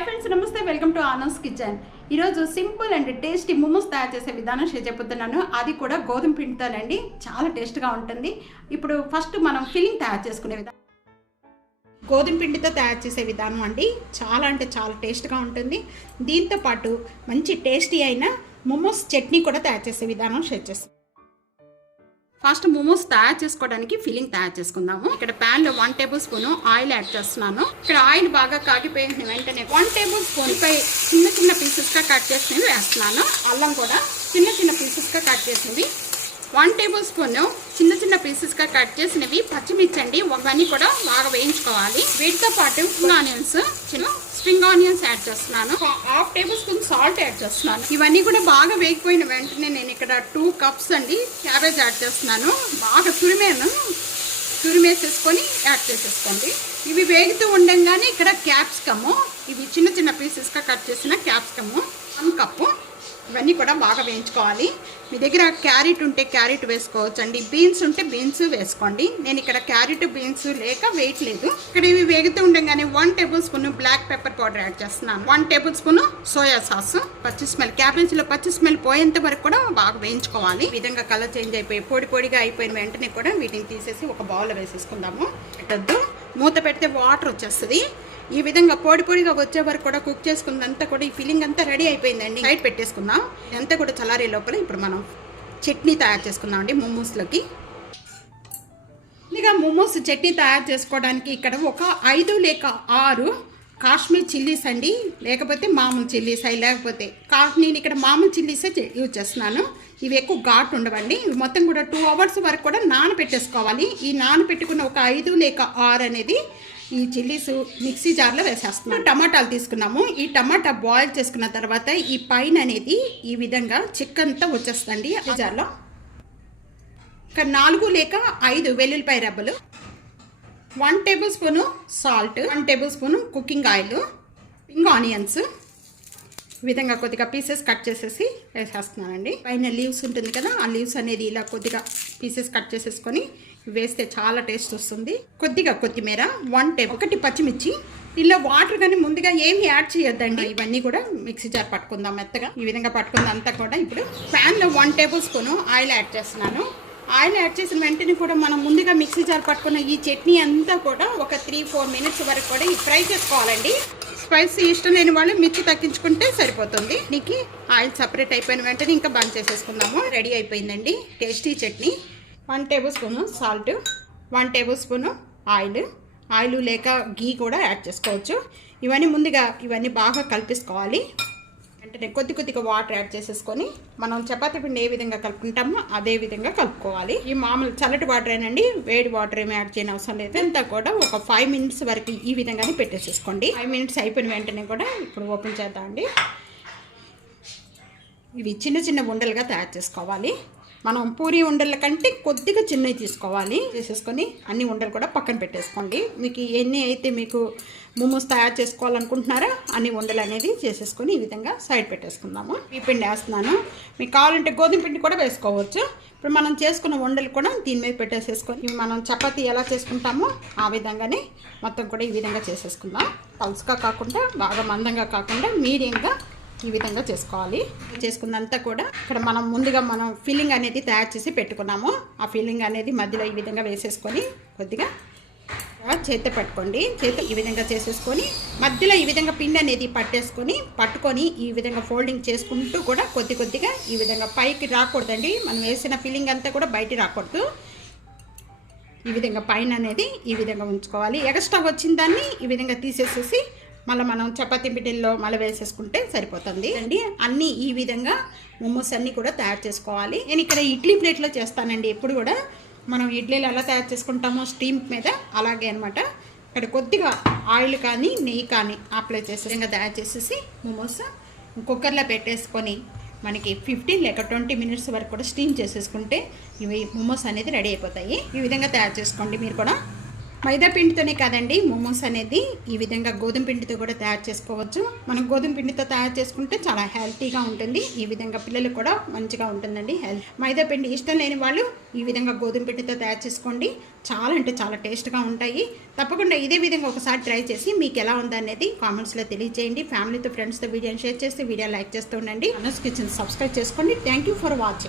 Hi friends, నమస్తే. Welcome to anus kitchen. ఈరోజు simple and tasty momos తయారు చేసే విధానం షేర్ చెప్తున్నాను. అది కూడా గోధుమ పిండితోనండి. చాలా టేస్ట్గా ఉంటుంది. ఇప్పుడు ఫస్ట్ మనం ఫిల్లింగ్ తయారు చేసుకునే విధానం, గోధుమ పిండితో తయారు చేసే విధానం అండి. చాలా అంటే చాలా టేస్ట్గా ఉంటుంది. దీంతోపాటు మంచి టేస్టీ అయిన మోమోస్ చట్నీ కూడా తయారు చేసే విధానం షేర్ చేస్తాను. ఫస్ట్ మోమోస్ తయారు చేసుకోవడానికి ఫిల్లింగ్ తయారు చేసుకుందాము. ఇక్కడ ప్యాన్ లో 1 టేబుల్ స్పూన్ ఆయిల్ యాడ్ చేస్తున్నాను. ఇక్కడ ఆయిల్ బాగా కాగిపోయిన వెంటనే 1 టేబుల్ స్పూన్ పై చిన్న చిన్న పీసెస్ గా కట్ చేసినవి వేస్తున్నాను. అల్లం కూడా చిన్న చిన్న పీసెస్ గా కట్ చేసినవి. 1 టేబుల్ స్పూన్ చిన్న చిన్న పీసెస్ గా కట్ చేసినవి పచ్చిమిర్చి అండి. అవన్నీ కూడా బాగా వేయించుకోవాలి. వీటితో పాటు ఆనియన్స్, చిన్న స్ప్రింగ్ ఆనియన్స్ యాడ్ చేస్తున్నాను. 1/2 టేబుల్ స్పూన్ సాల్ట్ యాడ్ చేస్తున్నాను. ఇవన్నీ కూడా బాగా వేగిపోయిన వెంటనే నేను ఇక్కడ 2 కప్స్ అండి క్యాబేజ్ యాడ్ చేస్తున్నాను. బాగా తురిమేసేసుకొని యాడ్ చేసేసుకోండి. ఇవి వేగుతూ ఉండగానే ఇక్కడ క్యాప్సికము, ఇవి చిన్న చిన్న పీసెస్గా కట్ చేసిన క్యాప్సికము 1 కప్పు. ఇవన్నీ కూడా బాగా వేయించుకోవాలి. మీ దగ్గర క్యారెట్ ఉంటే క్యారెట్ వేసుకోవచ్చు అండి. బీన్స్ ఉంటే బీన్స్ వేసుకోండి. నేను ఇక్కడ క్యారెట్ బీన్స్ లేక వేయట్లేదు. ఇక్కడ ఇవి వేగుతూ ఉండగానే 1 table spoon black pepper powder add చేస్తున్నాను. 1 టేబుల్ స్పూన్ సోయా సాస్. పచ్చి స్మెల్, క్యాబేజీలో పచ్చి స్మెల్ పోయేంత వరకు కూడా బాగా వేయించుకోవాలి. ఈ విధంగా కలర్ చేంజ్ అయిపోయి పొడిగా అయిపోయిన వెంటనే కూడా వీటిని తీసేసి ఒక బౌల్లో వేసేసుకుందాము. పెట్టద్దు, మూత పెడితే వాటర్ వచ్చేస్తుంది. ఈ విధంగా పొడిగా వచ్చే వరకు కూడా కుక్ చేసుకుందంతా కూడా ఈ ఫిల్లింగ్ అంతా రెడీ అయిపోయిందండి. సైడ్ పెట్టేసుకుందాం. అంతా కూడా చల్లారే లోపల ఇప్పుడు మనం చట్నీ తయారు చేసుకుందాం అండి మోమోస్లోకి. ఇక మోమోస్ చట్నీ తయారు చేసుకోవడానికి ఇక్కడ ఒక 5 లేక 6 కాశ్మీర్ చిల్లీస్ అండి, లేకపోతే మామూలు చిల్లీస్ అవి, లేకపోతే నేను ఇక్కడ మామూలు చిల్లీసే యూజ్ చేస్తున్నాను. ఇవి ఎక్కువ ఘాటు ఉండవండి. ఇవి మొత్తం కూడా 2 అవర్స్ వరకు కూడా నానబెట్టేసుకోవాలి. ఈ నానబెట్టుకున్న ఒక 5 లేక 6 అనేది ఈ చిల్లీస్ మిక్సీ జార్లో వేసేస్తున్నాం. టమాటాలు తీసుకున్నాము. ఈ టమాటా బాయిల్ చేసుకున్న తర్వాత ఈ పైన అనేది ఈ విధంగా చిక్కంతా వచ్చేస్తుంది ఈ జార్లో. ఇక్కడ 4 లేక 5 వెల్లుల్లిపాయ రెబ్బలు, 1 table spoon salt, 1 table spoon cooking oil, spring onions ఈ విధంగా కొద్దిగా పీసెస్ కట్ చేసేసి వేసేస్తున్నానండి. పైన లీవ్స్ ఉంటుంది కదా, ఆ లీవ్స్ అనేది ఇలా కొద్దిగా పీసెస్ కట్ చేసేసుకొని వేస్తే చాలా టేస్ట్ వస్తుంది. కొద్దిగా కొత్తిమీర, 1 పచ్చిమిర్చి. ఇలా వాటర్ కానీ ముందుగా ఏమి యాడ్ చేయొద్దండి. ఇవన్నీ కూడా మిక్సీ జార్ పట్టుకుందాం మెత్తగా. ఈ విధంగా పట్టుకుందాం అంతా కూడా. ఇప్పుడు ప్యాన్లో 1 టేబుల్ స్పూన్ ఆయిల్ యాడ్ చేస్తున్నాను. ఆయిల్ యాడ్ చేసిన వెంటనే కూడా మనం ముందుగా మిక్సీ జార్ పట్టుకున్న ఈ చట్నీ అంతా కూడా ఒక 3-4 మినిట్స్ వరకు కూడా ఫ్రై చేసుకోవాలండి. స్పైసీ ఇష్టం లేని వాళ్ళు మిర్చి తగ్గించుకుంటే సరిపోతుంది. నీకు ఆయిల్ సపరేట్ అయిపోయిన వెంటనే ఇంకా బంద్ చేసేసుకుందాము. రెడీ అయిపోయిందండి tasty chutney. 1 table spoon salt, 1 table spoon oil లేక గీ కూడా యాడ్ చేసుకోవచ్చు. ఇవన్నీ బాగా కలిపేసుకోవాలి. అంటే కొద్దిగా వాటర్ యాడ్ చేసేసుకొని మనం చపాతీ పిండి ఏ విధంగా కలుపుకుంటామో అదే విధంగా కలుపుకోవాలి. ఈ మామూలు చల్లటి వాటర్ ఏనండి, వేడి వాటర్ ఏమి యాడ్ చేయని అవసరం లేదు. అంతా కూడా ఒక 5 మినిట్స్ వరకు ఈ విధంగానే పెట్టేసేసుకోండి. 5 మినిట్స్ అయిపోయిన వెంటనే కూడా ఇప్పుడు ఓపెన్ చేద్దామండి. ఇవి చిన్న ఉండలుగా తయారు చేసుకోవాలి. మనం పూరి ఉండల కంటే కొద్దిగా చిన్నవి తీసుకోవాలి. చేసేసుకొని అన్ని ఉండలు కూడా పక్కన పెట్టేసుకోండి. మీకు ఎన్ని అయితే మీకు మోమోస్ తయారు చేసుకోవాలనుకుంటున్నారో అన్ని ఉండలు అనేది చేసేసుకొని ఈ విధంగా సైడ్ పెట్టేసుకుందాము. ఈ పిండి వేస్తున్నాను. మీకు కావాలంటే గోధుమ పిండి కూడా వేసుకోవచ్చు. ఇప్పుడు మనం చేసుకున్న ఉండలు కూడా దీని మీద పెట్టేసేసుకొని ఇవి మనం చపాతీ ఎలా చేసుకుంటామో ఆ విధంగానే మొత్తం కూడా ఈ విధంగా చేసేసుకుందాం. పల్స్గా కాకుండా బాగా మందంగా కాకుండా మీడియంగా ఈ విధంగా చేసుకోవాలి. చేసుకున్నంతా కూడా ఇక్కడ మనం ముందుగా ఫిల్లింగ్ అనేది తయారు చేసి పెట్టుకున్నాము. ఆ ఫిల్లింగ్ అనేది మధ్యలో ఈ విధంగా వేసేసుకొని కొద్దిగా చేతి పట్టుకోండి. చేతి ఈ విధంగా చేసేసుకొని మధ్యలో ఈ విధంగా పిండి అనేది పట్టుకొని ఈ విధంగా ఫోల్డింగ్ చేసుకుంటూ కూడా కొద్దిగా ఈ విధంగా పైకి రాకూడదండి. మనం వేసిన ఫిల్లింగ్ అంతా కూడా బయట రాకూడదు. ఈ విధంగా పైన అనేది ఈ విధంగా ఉంచుకోవాలి. ఎక్స్ట్రా వచ్చిన దాన్ని ఈ విధంగా తీసేసేసి మళ్ళీ మనం చపాతీ పిండిల్లో మళ్ళీ వేసేసుకుంటే సరిపోతుంది అండి. అన్నీ ఈ విధంగా మోమోస్ అన్నీ కూడా తయారు చేసుకోవాలి. నేను ఇక్కడ ఇడ్లీ ప్లేట్లో చేస్తానండి. ఎప్పుడు కూడా మనం ఇడ్లీలు ఎలా తయారు చేసుకుంటామో స్టీమ్ మీద అలాగే అనమాట. ఇక్కడ కొద్దిగా ఆయిల్ కానీ నెయ్యి కానీ అప్లై చేసి తయారు చేసేసి మోమోస్ కుక్కర్లో పెట్టేసుకొని మనకి 15 లేక 20 మినిట్స్ వరకు కూడా స్టీమ్ చేసేసుకుంటే ఇవి మోమోస్ అనేది రెడీ అయిపోతాయి. ఈ విధంగా తయారు చేసుకోండి మీరు కూడా. మైదా పిండితోనే కాదండి మోమోస్ అనేది ఈ విధంగా గోధుమ పిండితో కూడా తయారు చేసుకోవచ్చు. మనం గోధుమ పిండితో తయారు చేసుకుంటే చాలా హెల్తీగా ఉంటుంది. ఈ విధంగా పిల్లలకు కూడా మంచిగా ఉంటుందండి. మైదా పిండి ఇష్టం లేని వాళ్ళు ఈ విధంగా గోధుమ పిండితో తయారు చేసుకోండి. చాలా అంటే చాలా టేస్ట్గా ఉంటాయి. తప్పకుండా ఇదే విధంగా ఒకసారి ట్రై చేసి మీకు ఎలా ఉందనేది కామెంట్స్లో తెలియజేయండి. ఫ్యామిలీతో ఫ్రెండ్స్తో వీడియోని షేర్ చేసి వీడియో లైక్ చేస్తూ ఉండండి. అనస్ కిచెన్ సబ్స్క్రైబ్ చేసుకోండి. Thank you for watching.